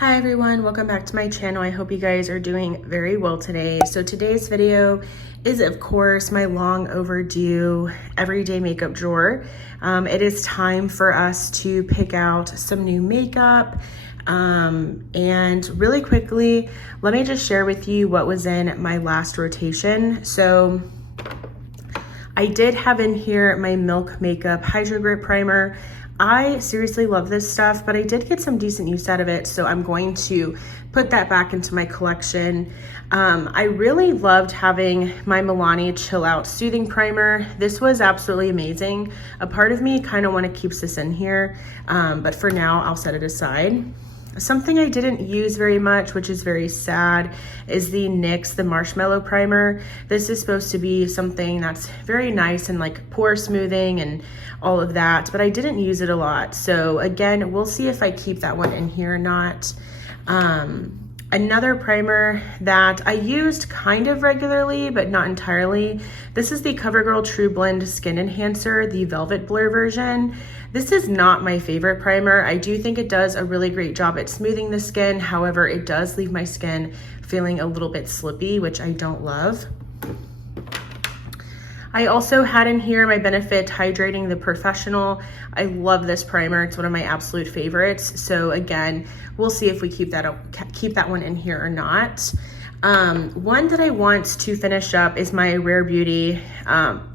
Hi everyone, welcome back to my channel. I hope you guys are doing very well today. So today's video is of course my long overdue everyday makeup drawer. It is time for us to pick out some new makeup. And really quickly, let me just share with you what was in my last rotation. So I did have in here my Milk Makeup Hydro Grip Primer. I seriously love this stuff, but I did get some decent use out of it, so I'm going to put that back into my collection. I really loved having my Milani Chill Out Soothing Primer. This was absolutely amazing. A part of me kind of want to keep this in here, but for now, I'll set it aside. Something I didn't use very much, which is very sad, is the NYX the Marshmallow Primer. This is supposed to be something that's very nice and like pore smoothing and all of that, but I didn't use it a lot. So again, we'll see if I keep that one in here or not. Another primer that I used kind of regularly, but not entirely. This is the CoverGirl True Blend Skin Enhancer, the Velvet Blur version. This is not my favorite primer. I do think it does a really great job at smoothing the skin. However, it does leave my skin feeling a little bit slippy, which I don't love. I also had in here my Benefit Hydrating the Professional. I love this primer. It's one of my absolute favorites. So again, we'll see if we keep that one in here or not. One that I want to finish up is my Rare Beauty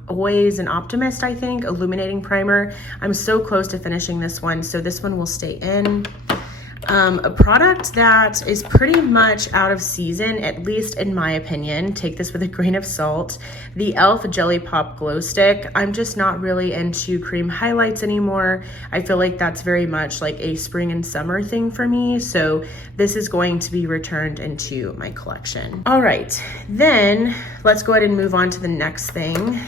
Always an Optimist, I think, Illuminating Primer. I'm so close to finishing this one, so this one will stay in. A product that is pretty much out of season, at least in my opinion, take this with a grain of salt, the e.l.f. Jelly Pop Glow Stick. I'm just not really into cream highlights anymore. I feel like that's very much like a spring and summer thing for me, so this is going to be returned into my collection. All right, then let's go ahead and move on to the next thing.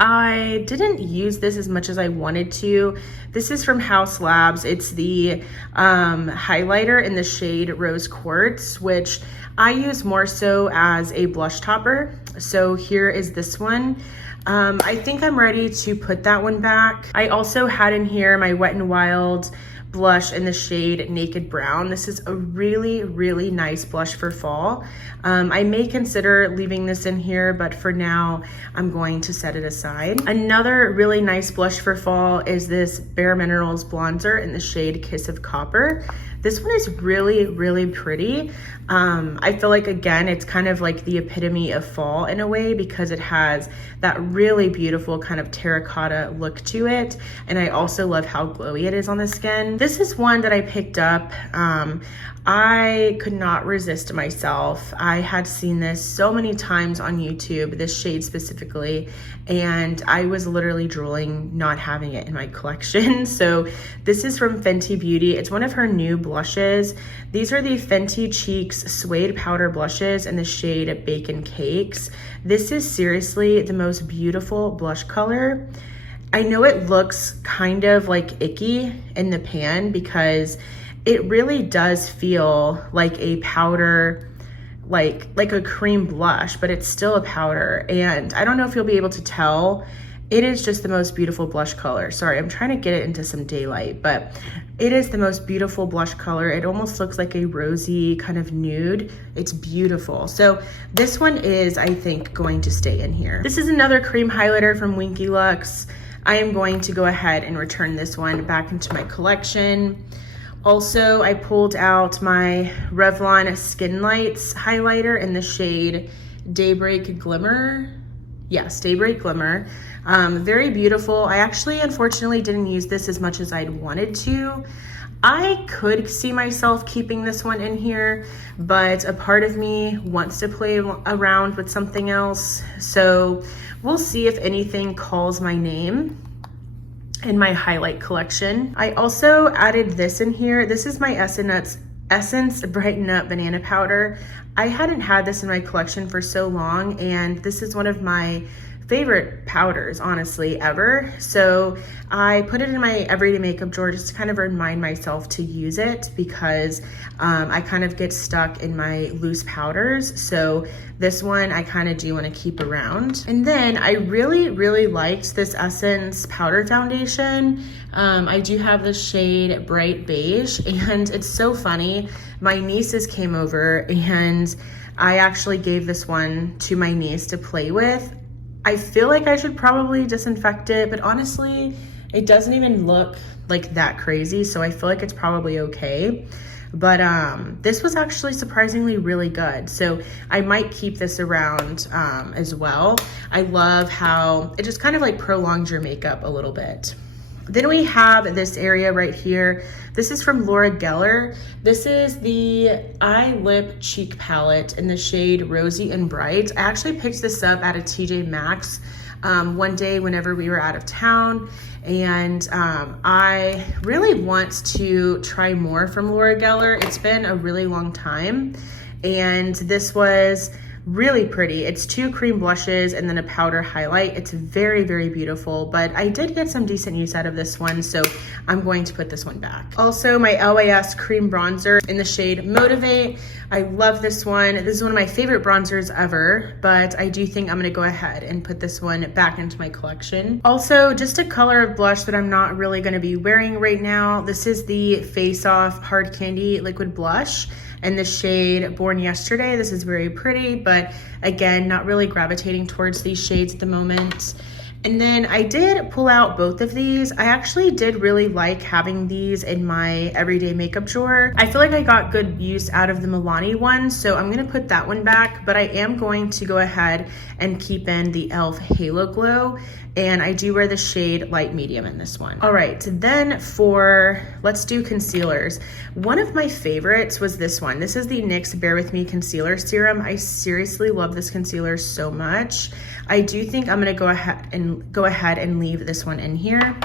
I didn't use this as much as I wanted to. This is from Haus Labs. It's the highlighter in the shade Rose Quartz, which I use more so as a blush topper. So here is this one. I think I'm ready to put that one back. I also had in here my Wet n Wild blush in the shade Naked Brown. This is a really, really nice blush for fall. I may consider leaving this in here, but for now, I'm going to set it aside. Another really nice blush for fall is this Bare Minerals bronzer in the shade Kiss of Copper. This one is really, really pretty. I feel like, again, it's kind of like the epitome of fall in a way because it has that really beautiful kind of terracotta look to it. And I also love how glowy it is on the skin. This is one that I picked up. I could not resist myself. I had seen this so many times on YouTube, this shade specifically, and I was literally drooling not having it in my collection. So this is from Fenty Beauty. It's one of her new blushes. These are the Fenty Cheeks Suede Powder Blushes in the shade Bacon Cakes. This is seriously the most beautiful blush color. I know it looks kind of like icky in the pan because it really does feel like a powder, like a cream blush, but it's still a powder. And I don't know if you'll be able to tell. It is just the most beautiful blush color. Sorry, I'm trying to get it into some daylight, but it is the most beautiful blush color. It almost looks like a rosy kind of nude. It's beautiful. So this one is, I think, going to stay in here. This is another cream highlighter from Winky Lux. I am going to go ahead and return this one back into my collection. Also, I pulled out my Revlon Skin Lights highlighter in the shade Daybreak Glimmer. Yes, Daybreak Glimmer. Very beautiful. I actually, unfortunately, didn't use this as much as I'd wanted to. I could see myself keeping this one in here, but a part of me wants to play around with something else. So we'll see if anything calls my name in my highlight collection. I also added this in here. This is my Essence Brighten Up Banana Powder. I hadn't had this in my collection for so long, and this is one of my favorite powders, honestly, ever. So I put it in my everyday makeup drawer just to kind of remind myself to use it, because I kind of get stuck in my loose powders. So this one I kind of do want to keep around. And then I really, really liked this Essence powder foundation. I do have the shade Bright Beige, and it's so funny. My nieces came over and I actually gave this one to my niece to play with. I feel like I should probably disinfect it, but honestly, it doesn't even look like that crazy. So I feel like it's probably okay. But this was actually surprisingly really good. So I might keep this around as well. I love how it just kind of like prolongs your makeup a little bit. Then we have this area right here. This is from Laura Geller. This is the Eye Lip Cheek Palette in the shade Rosy and Bright. I actually picked this up at a TJ Maxx one day whenever we were out of town. And I really want to try more from Laura Geller. It's been a really long time. And this was really pretty. It's 2 cream blushes and then a powder highlight. It's very, very beautiful, but I did get some decent use out of this one, so I'm going to put this one back. Also, my LAS cream bronzer in the shade Motivate. I love this one. This is one of my favorite bronzers ever, but I do think I'm gonna go ahead and put this one back into my collection. Also, just a color of blush that I'm not really gonna be wearing right now. This is the Face Off Hard Candy Liquid Blush in the shade Born Yesterday. This is very pretty, but again, not really gravitating towards these shades at the moment. And then I did pull out both of these. I actually did really like having these in my everyday makeup drawer. I feel like I got good use out of the Milani one, so I'm gonna put that one back, but I am going to go ahead and keep in the e.l.f. Halo Glow, and I do wear the shade Light Medium in this one. All right, then let's do concealers. One of my favorites was this one. This is the NYX Bare With Me Concealer Serum. I seriously love this concealer so much. I do think I'm gonna go ahead and leave this one in here.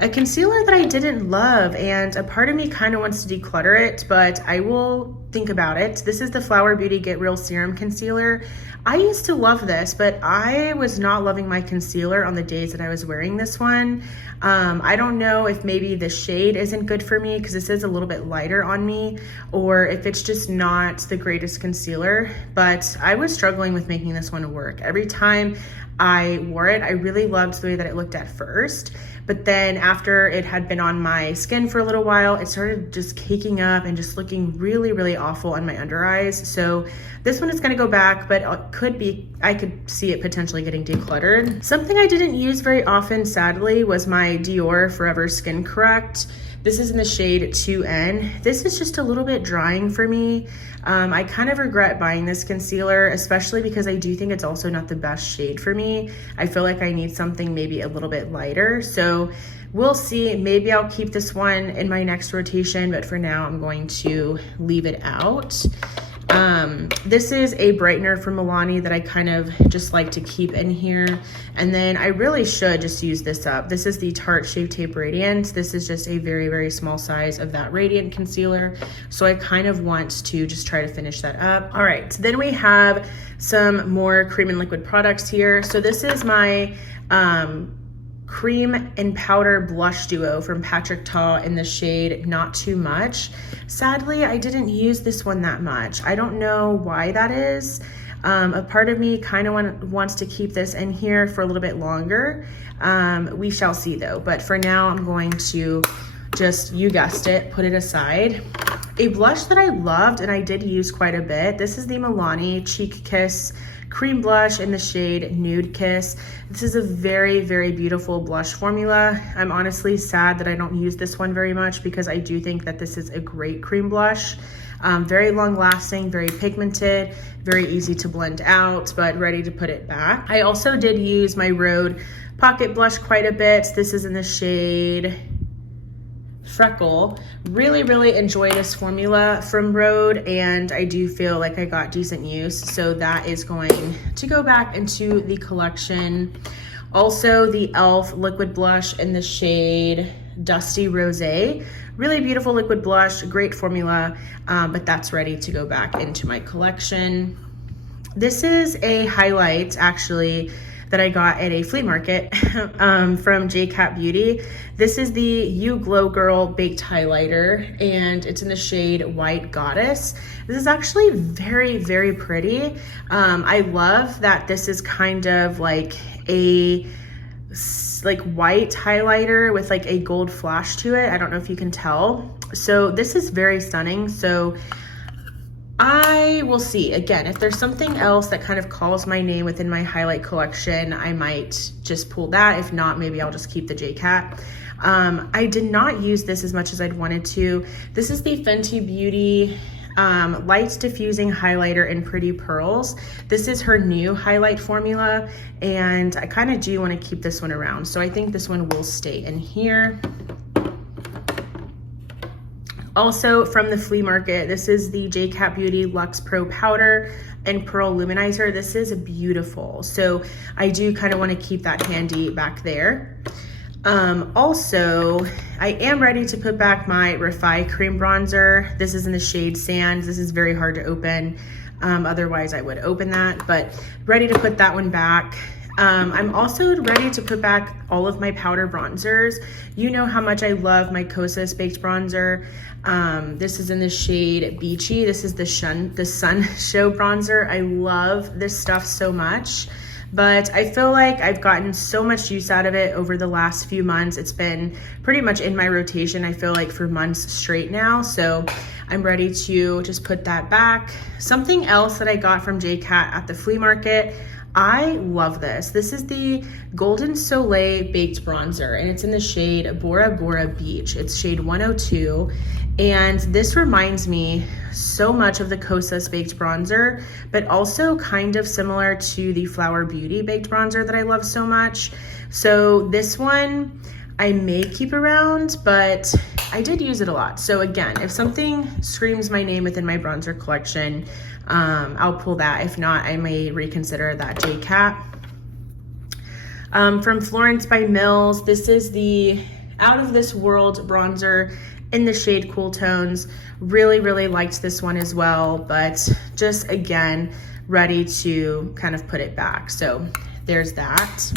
A concealer that I didn't love, and a part of me kind of wants to declutter it, but I will think about it. This is the Flower Beauty Get Real Serum Concealer. I used to love this, but I was not loving my concealer on the days that I was wearing this one. I don't know if maybe the shade isn't good for me because this is a little bit lighter on me, or if it's just not the greatest concealer, but I was struggling with making this one work. Every time I wore it, I really loved the way that it looked at first, but then after it had been on my skin for a little while, it started just caking up and just looking really, really awful on my under eyes. So this one is gonna go back, but I could see it potentially getting decluttered. Something I didn't use very often, sadly, was my Dior Forever Skin Correct. This is in the shade 2N. This is just a little bit drying for me. I kind of regret buying this concealer, especially because I do think it's also not the best shade for me. I feel like I need something maybe a little bit lighter. So we'll see. Maybe I'll keep this one in my next rotation, but for now I'm going to leave it out. This is a brightener from Milani that I kind of just like to keep in here. And then I really should just use this up. This is the Tarte Shape Tape Radiant. This is just a very, very small size of that Radiant concealer. So I kind of want to just try to finish that up. All right, so then we have some more cream and liquid products here. So this is my, cream and powder blush duo from Patrick Ta in the shade Not Too Much. Sadly, I didn't use this one that much. I don't know why that is. A part of me kind of wants to keep this in here for a little bit longer. We shall see though, but for now I'm going to just, you guessed it, put it aside. A blush that I loved and I did use quite a bit, this is the Milani Cheek Kiss cream blush in the shade Nude Kiss. This is a very, very beautiful blush formula. I'm honestly sad that I don't use this one very much because I do think that this is a great cream blush. Very long lasting, very pigmented, very easy to blend out, but ready to put it back. I also did use my Rhode Pocket Blush quite a bit. This is in the shade Freckle. Really, really enjoy this formula from Rhode, and I do feel like I got decent use, so that is going to go back into the collection. Also, the e.l.f. liquid blush in the shade Dusty Rosé. Really beautiful liquid blush, great formula, but that's ready to go back into my collection. This is a highlight, actually, that I got at a flea market from JCat Beauty. This is the You Glow Girl Baked Highlighter, and it's in the shade White Goddess. This is actually very, very pretty. I love that this is kind of like a white highlighter with like a gold flash to it. I don't know if you can tell. So this is very stunning. So I will see, again, if there's something else that kind of calls my name within my highlight collection, I might just pull that. If not, maybe I'll just keep the JCat. I did not use this as much as I'd wanted to. This is the Fenty Beauty Light Diffusing Highlighter in Pretty Pearls. This is her new highlight formula, and I kind of do want to keep this one around. So I think this one will stay in here. Also from the flea market, this is the JCat Beauty Luxe Pro Powder and Pearl Luminizer. This is beautiful. So I do kind of want to keep that handy back there. Also, I am ready to put back my Refi Cream Bronzer. This is in the shade Sand. This is very hard to open. Otherwise I would open that, but ready to put that one back. I'm also ready to put back all of my powder bronzers. You know how much I love my Kosas Baked Bronzer. This is in the shade Beachy. This is the Sun Show Bronzer. I love this stuff so much, but I feel like I've gotten so much use out of it over the last few months. It's been pretty much in my rotation, I feel like, for months straight now. So I'm ready to just put that back. Something else that I got from JCat at the flea market, I love this. This is the Golden Soleil Baked Bronzer, and it's in the shade Bora Bora Beach. It's shade 102, and this reminds me so much of the Kosas Baked Bronzer, but also kind of similar to the Flower Beauty Baked Bronzer that I love so much. So this one I may keep around, but I did use it a lot. So again, if something screams my name within my bronzer collection, I'll pull that. If not, I may reconsider that JCat. From Florence by Mills, this is the Out of This World bronzer in the shade Cool Tones. Really, really liked this one as well, but just again, ready to kind of put it back. So there's that.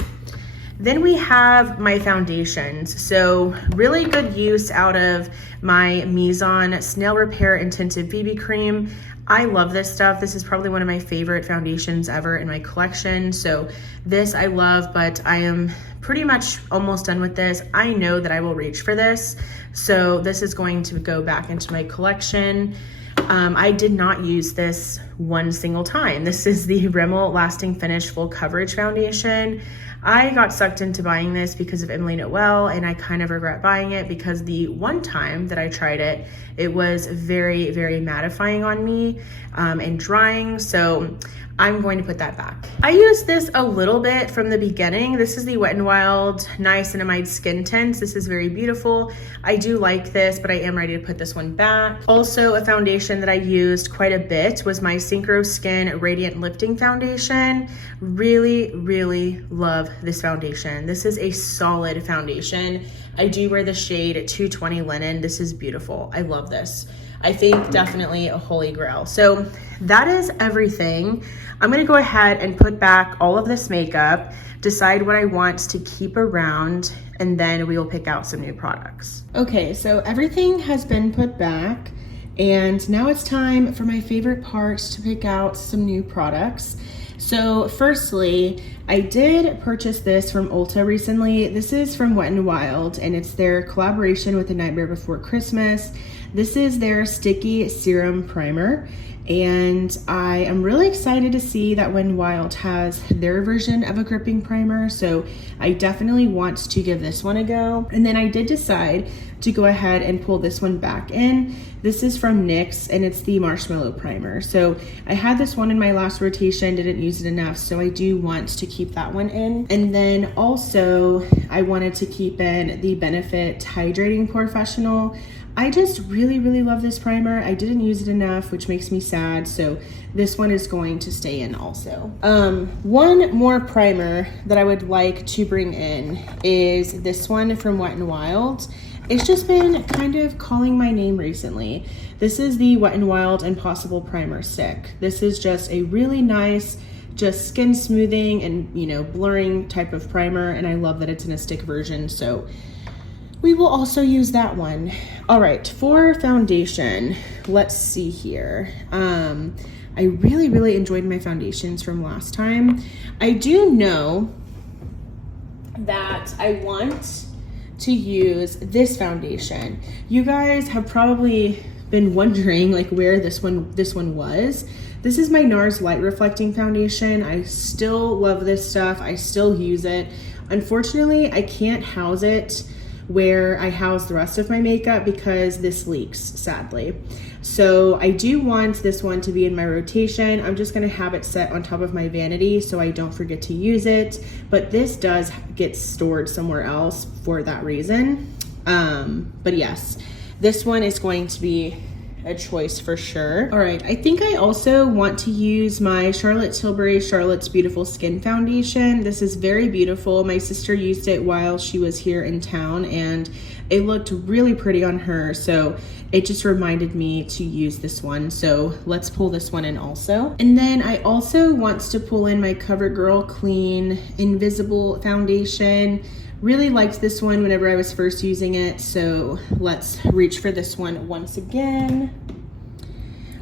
Then we have my foundations. So really good use out of my Mizon Snail Repair Intensive BB Cream. I love this stuff. This is probably one of my favorite foundations ever in my collection. So this I love, but I am pretty much almost done with this. I know that I will reach for this. So this is going to go back into my collection. I did not use this one single time. This is the Rimmel Lasting Finish Full Coverage Foundation. I got sucked into buying this because of Emily Noel, and I kind of regret buying it because the one time that I tried it, it was very, very mattifying on me and drying. So I'm going to put that back. I used this a little bit from the beginning. This is the Wet n Wild Niacinamide Skin Tint. This is very beautiful. I do like this, but I am ready to put this one back. Also, a foundation that I used quite a bit was my Synchro Skin Radiant Lifting Foundation. Really, really love this foundation. This is a solid foundation. I do wear the shade 220 Linen. This is beautiful. I love this. I think definitely a holy grail. So that is everything. I'm gonna go ahead and put back all of this makeup, decide what I want to keep around, and then we will pick out some new products. Okay, so everything has been put back, and now it's time for my favorite parts to pick out some new products. So firstly, I did purchase this from Ulta recently. This is from Wet n Wild, and it's their collaboration with The Nightmare Before Christmas. This is their Sticky Serum Primer, and I am really excited to see that Wet n Wild has their version of a gripping primer, so I definitely want to give this one a go. And then I did decide to go ahead and pull this one back in. This is from NYX, and it's the Marshmallow Primer. So I had this one in my last rotation, didn't use it enough, so I do want to keep that one in. And then also, I wanted to keep in the Benefit Hydrating Professional. I just really, really love this primer. I didn't use it enough, which makes me sad, so this one is going to stay in also. One more primer that I would like to bring in is this one from Wet n Wild. It's just been kind of calling my name recently. This is the Wet n Wild Impossible Primer Stick. This is just a really nice, just skin smoothing and, you know, blurring type of primer, and I love that it's in a stick version, so we will also use that one. All right, for foundation, let's see here. I really enjoyed my foundations from last time. I do know that I want to use this foundation. You guys have probably been wondering like where this one was. This is my NARS Light Reflecting Foundation. I still love this stuff. I still use it. Unfortunately, I can't house it where I house the rest of my makeup because this leaks, sadly. So I do want this one to be in my rotation. I'm just gonna have it set on top of my vanity so I don't forget to use it. But this does get stored somewhere else for that reason. But yes, this one is going to be a choice for sure. All right, I think I also want to use my Charlotte Tilbury Charlotte's Beautiful Skin Foundation. This is very beautiful. My sister used it while she was here in town and it looked really pretty on her, so it just reminded me to use this one. So let's pull this one in also. And then I also want to pull in my CoverGirl Clean Invisible Foundation. Really liked this one whenever I was first using it, so let's reach for this one once again.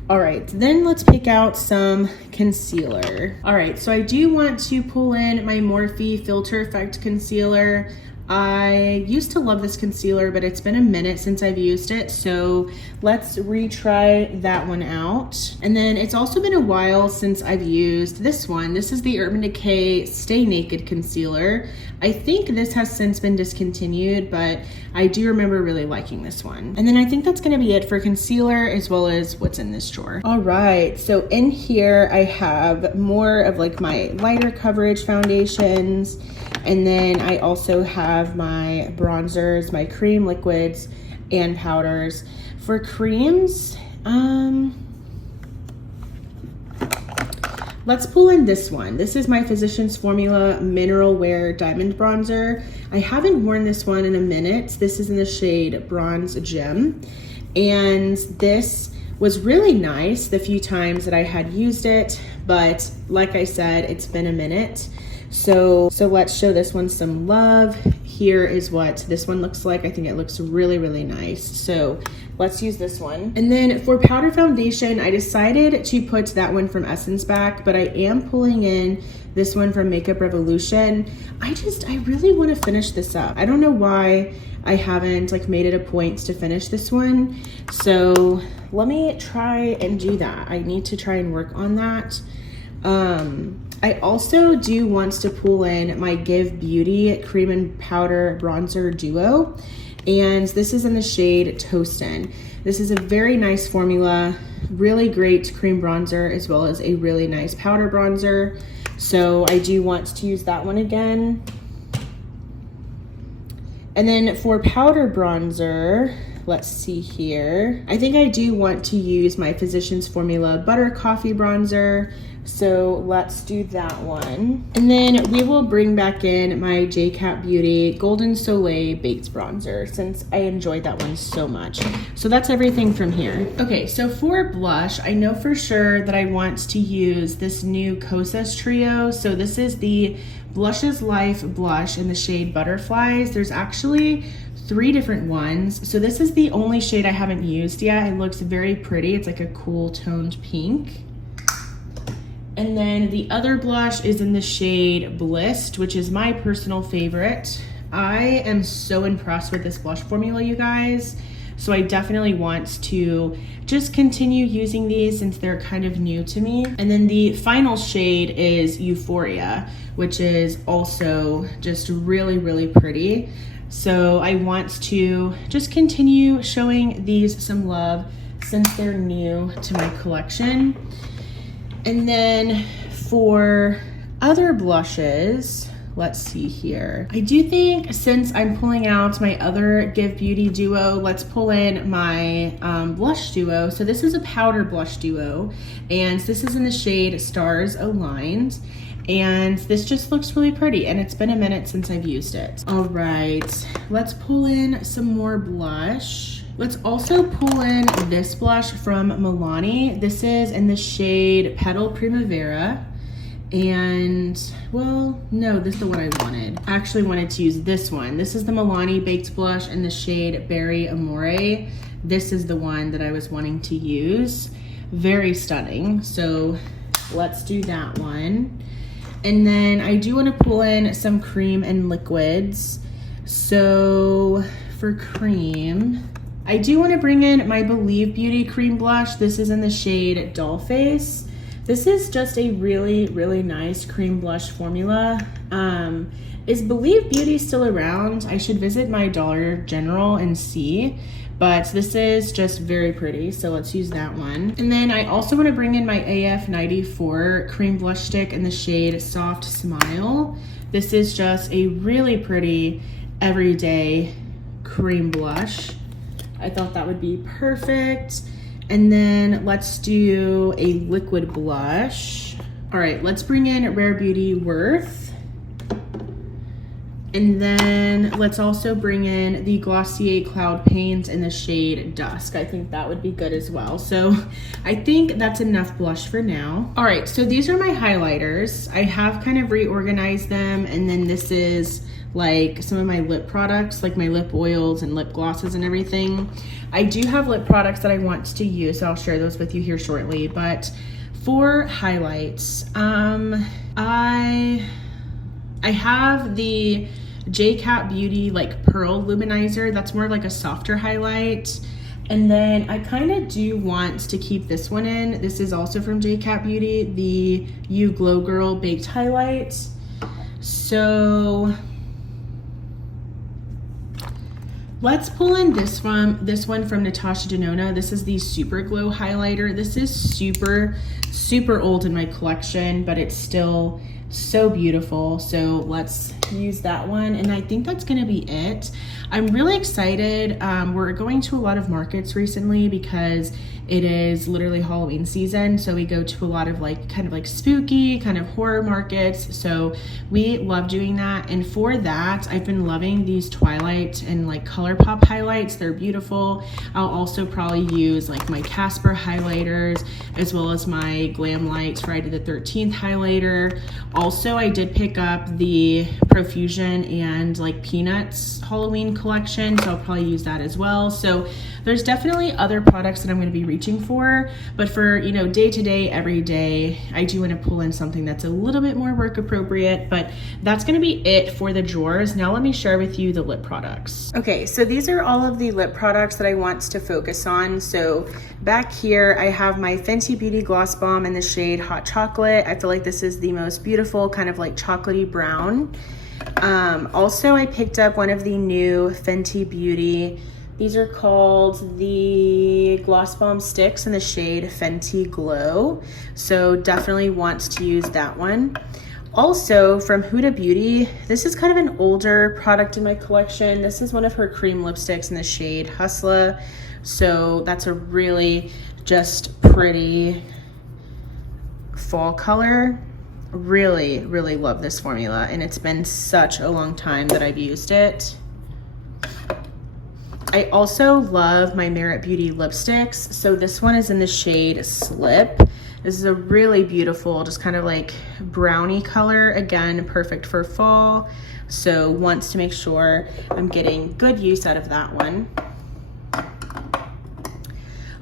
All right, then let's pick out some concealer. All right, so I do want to pull in my Morphe Filter Effect Concealer. I used to love this concealer, but it's been a minute since I've used it, so let's retry that one out. And then it's also been a while since I've used this one. This is the Urban Decay Stay Naked Concealer. I think this has since been discontinued, but I do remember really liking this one. And then I think that's gonna be it for concealer as well as what's in this drawer. All right, so in here I have more of like my lighter coverage foundations, and then I also have my bronzers, my cream liquids, and powders. For creams, let's pull in this one. This is my Physicians Formula Mineral Wear Diamond Bronzer. I haven't worn this one in a minute. This is in the shade Bronze Gem. And this was really nice the few times that I had used it, but like I said, it's been a minute. So let's show this one some love. Here is what this one looks like. I think it looks really nice. So let's use this one. And then for powder foundation, I decided to put that one from Essence back, but I am pulling in this one from Makeup Revolution. I really want to finish this up. I don't know why I haven't like made it a point to finish this one. So let me try and do that. I need to try and work on that. I also do want to pull in my Give Beauty Cream and Powder Bronzer Duo, and this is in the shade Toastin'. This is a very nice formula, really great cream bronzer as well as a really nice powder bronzer. So I do want to use that one again. And then for powder bronzer, let's see here. I think I do want to use my Physicians Formula Butter Coffee Bronzer. So let's do that one. And then we will bring back in my JCat Beauty Golden Soleil Baked Bronzer since I enjoyed that one so much. So that's everything from here. Okay, so for blush, I know for sure that I want to use this new Kosas Trio. So this is the Blushes Life blush in the shade Butterflies. There's actually 3 different ones. So this is the only shade I haven't used yet. It looks very pretty. It's like a cool toned pink. And then the other blush is in the shade Blissed, which is my personal favorite. I am so impressed with this blush formula, you guys. So I definitely want to just continue using these since they're kind of new to me. And then the final shade is Euphoria, which is also just really pretty. So I want to just continue showing these some love since they're new to my collection. And then for other blushes, let's see here. I do think since I'm pulling out my other Give Beauty duo, let's pull in my blush duo. So this is a powder blush duo, and this is in the shade Stars Aligned. And this just looks really pretty, and it's been a minute since I've used it. All right, let's pull in some more blush. Let's also pull in this blush from Milani. This is in the shade Petal Primavera. And well, no, this is the one I wanted. I actually wanted to use this one. This is the Milani Baked Blush in the shade Berry Amore. This is the one that I was wanting to use. Very stunning. So let's do that one. And then I do want to pull in some cream and liquids. So for cream, I do want to bring in my Believe Beauty cream blush. This is in the shade Dollface. This is just a really, really nice cream blush formula. Is Believe Beauty still around? I should visit my Dollar General and see, but this is just very pretty, so let's use that one. And then I also want to bring in my AF94 cream blush stick in the shade Soft Smile. This is just a really pretty everyday cream blush. I thought that would be perfect. And then let's do a liquid blush. All right, let's bring in Rare Beauty Worth. And then let's also bring in the Glossier Cloud Paint in the shade Dusk. I think that would be good as well. So I think that's enough blush for now. All right, so these are my highlighters. I have kind of reorganized them, and then this is like some of my lip products, like my lip oils and lip glosses and everything. I do have lip products that I want to use, so I'll share those with you here shortly. But for highlights, I have the JCat Beauty like Pearl Luminizer. That's more like a softer highlight. And then I kind of do want to keep this one in. This is also from JCat Beauty, the You Glow Girl Baked Highlight. So let's pull in this one from Natasha Denona. This is the Super Glow highlighter. This is super old in my collection, but it's still so beautiful. So let's use that one, and I think that's gonna be it. I'm really excited. We're going to a lot of markets recently because it is literally Halloween season, so we go to a lot of like kind of like spooky kind of horror markets, so we love doing that. And for that, I've been loving these Twilight and like ColourPop highlights. They're beautiful. I'll also probably use like my Casper highlighters as well as my Glamlite Friday the 13th highlighter. Also, I did pick up the Profusion and like Peanuts Halloween collection, so I'll probably use that as well. So there's definitely other products that I'm going to be reaching for, but for, you know, day to day, every day, I do want to pull in something that's a little bit more work appropriate. But that's going to be it for the drawers. Now let me share with you the lip products. Okay, so these are all of the lip products that I want to focus on. So back here, I have my Fenty Beauty Gloss Bomb in the shade Hot Chocolate. I feel like this is the most beautiful kind of like chocolatey brown. Also, I picked up one of the new Fenty Beauty. These are called the Gloss Bomb Sticks in the shade Fenty Glow. So definitely want to use that one. Also from Huda Beauty, this is kind of an older product in my collection. This is one of her cream lipsticks in the shade Hustla. So that's a really just pretty fall color. Really love this formula, and it's been such a long time that I've used it. I also love my Merit Beauty lipsticks. So this one is in the shade Slip. This is a really beautiful, just kind of like brownie color. Again, perfect for fall. So wants to make sure I'm getting good use out of that one.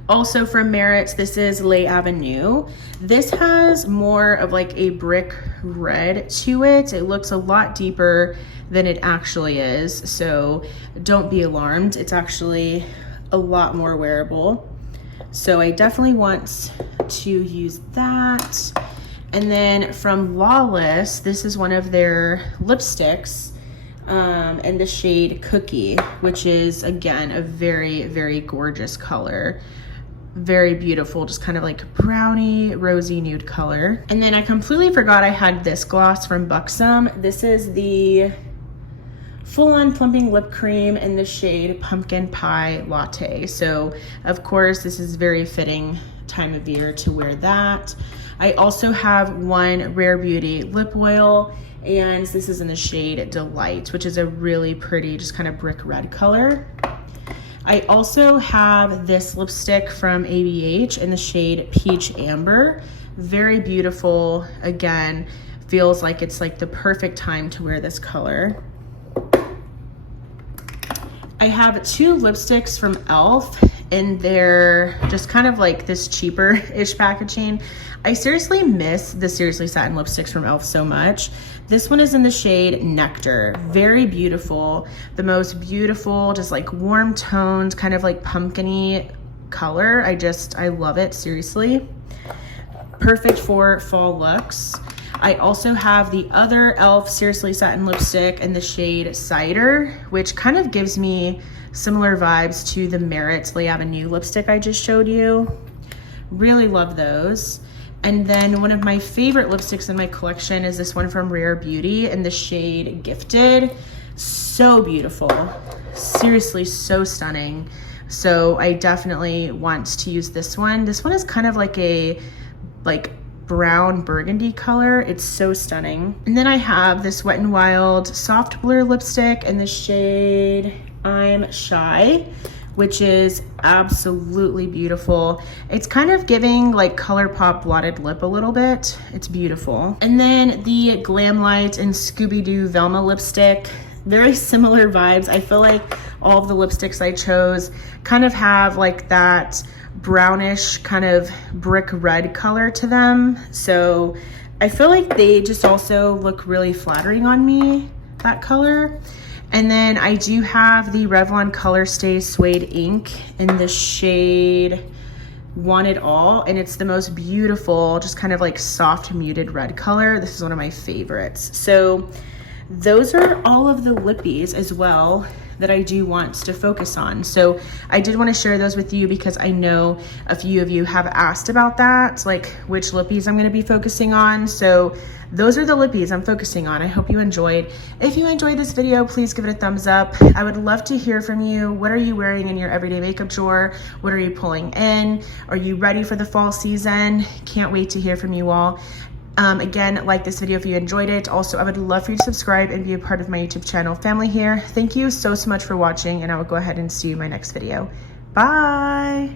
Also from Merit, this is Les Avenue. This has more of like a brick red to it. It looks a lot deeper than it actually is, so don't be alarmed. It's actually a lot more wearable. So I definitely want to use that. And then from Lawless, this is one of their lipsticks in the shade Cookie, which is again a very gorgeous color. Very beautiful, just kind of like brownie, rosy nude color. And then I completely forgot I had this gloss from Buxom. This is the full-on plumping lip cream in the shade Pumpkin Pie Latte. So of course, this is very fitting time of year to wear that. I also have one Rare Beauty lip oil, and this is in the shade Delight, which is a really pretty, just kind of brick red color. I also have this lipstick from ABH in the shade Peach Amber. Very beautiful. Again, feels like it's like the perfect time to wear this color. I have two lipsticks from e.l.f. and they're just kind of like this cheaper-ish packaging. I seriously miss the Seriously Satin lipsticks from e.l.f. so much. This one is in the shade Nectar. Very beautiful. The most beautiful, just like warm toned, kind of like pumpkin-y color. I love it, seriously. Perfect for fall looks. I also have the other e.l.f. Seriously Satin lipstick in the shade Cider, which kind of gives me similar vibes to the Merit Les Avenue lipstick I just showed you. Really love those. And then one of my favorite lipsticks in my collection is this one from Rare Beauty in the shade Gifted. So beautiful. Seriously, so stunning. So I definitely want to use this one. This one is kind of like a brown burgundy color. It's so stunning. And then I have this Wet n Wild Soft Blur lipstick in the shade I'm Shy, which is absolutely beautiful. It's kind of giving like ColourPop blotted lip a little bit. It's beautiful. And then the Glamlite and Scooby-Doo Velma lipstick. Very similar vibes. I feel like all of the lipsticks I chose kind of have like that brownish kind of brick red color to them. So I feel like they just also look really flattering on me, that color. And then I do have the Revlon Colorstay Suede Ink in the shade Want It All, and it's the most beautiful, just kind of like soft muted red color. This is one of my favorites. So those are all of the lippies as well that I do want to focus on. So I did want to share those with you because I know a few of you have asked about that, like which lippies I'm going to be focusing on. So those are the lippies I'm focusing on. I hope you enjoyed. If you enjoyed this video, please give it a thumbs up. I would love to hear from you. What are you wearing in your everyday makeup drawer? What are you pulling in? Are you ready for the fall season? Can't wait to hear from you all. Again, like this video if you enjoyed it. Also, I would love for you to subscribe and be a part of my YouTube channel family here. Thank you so much for watching, and I will go ahead and see you in my next video. Bye.